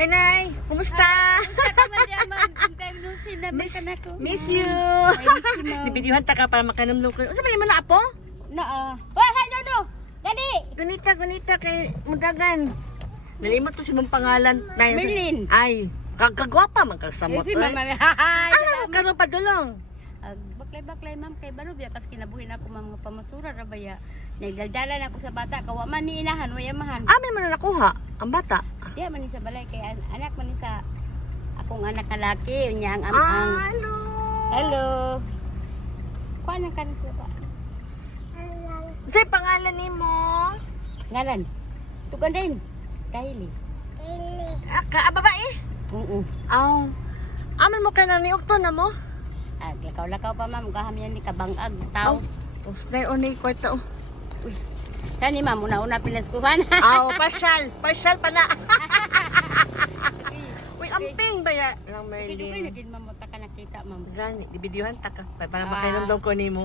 Hi, Nay. Kumusta? Miss you. Dibidyuhan ta ka para makanumlong ko. Unsa ba yung mga apo? Naa. Hi, no. Dali. Gunita kay Mudagan. Nalimot ko si mong pangalan. Nay, Merlin. Ay, kagwapa man kasamot. Si mama. Hi. Ano, karon padulong. Baklay ma'am kay baro biya kas kinabuhin ako mga pamasura ra baya. Nagdaldalan ako sa bata kawa man ni inahan way amahan. Amin man na nakuha ang bata. Diya man ni sa balay kay anak man ni sa akong anak kalaki unya ang amang. Hello. Hello. Kuan ang kan ba? Say pangalan nimo? Ngalan. Tugan din. Kylie. Babae? Oo. Aw. Amin mo kana ni ukto na mo? Lakaw-lakaw pa ma'am gahamyan ni kabangag tao. Stay on ni kwarta. Uy. Kani ma'am una pinaskuhan. Aw, partial pa na. Uy, amping baya lang Dugay Merlin. na gid ma'am ta ka nakita ma'am. Gani, dibidyohan ta ka para makainomdom ko nimo.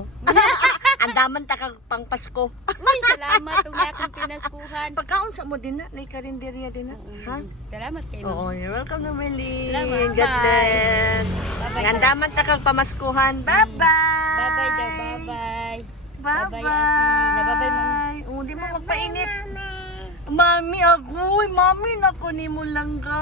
Andaman ta ka pang Pasko. Uy, salamat ug akong pinaskuhan. Pagkaon sa mo din na, nay karinderya din na. Ha? Salamat kay Oo, ma'am. you're welcome na Merlin. Salamat. God Bye. bless. Bye-bye. Andaman ta kang pamaskuhan. Bye-bye. Bye-bye daw, bye-bye. Bye-bye. Bye-bye, Ate. Bye-bye, Mami. Oh, di mo magpainit. Mami, agoy. Mami, naku ni mo langga.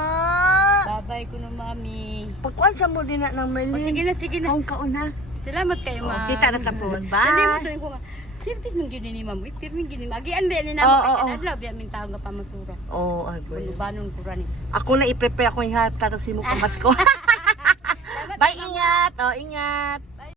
Bye-bye ko no, mami. Pagkuan sa mo din na ng O, Merlin. sige na. Kaon kaon ha. Salamat kayo, ma'am. Kita na tapon. Dali mo Bye. tuwing ko nga. Service mong gini ni ma'am. Uy, pirming gini. Agian ba ni Oo, na mo. oo. Kaya adlaw, biya min tao nga pamasura. Oh, agoy. Banon ko rani. Ako na i-prepare ako yung hatag si mo pamasko. Bye, ingat. Oh, ingat.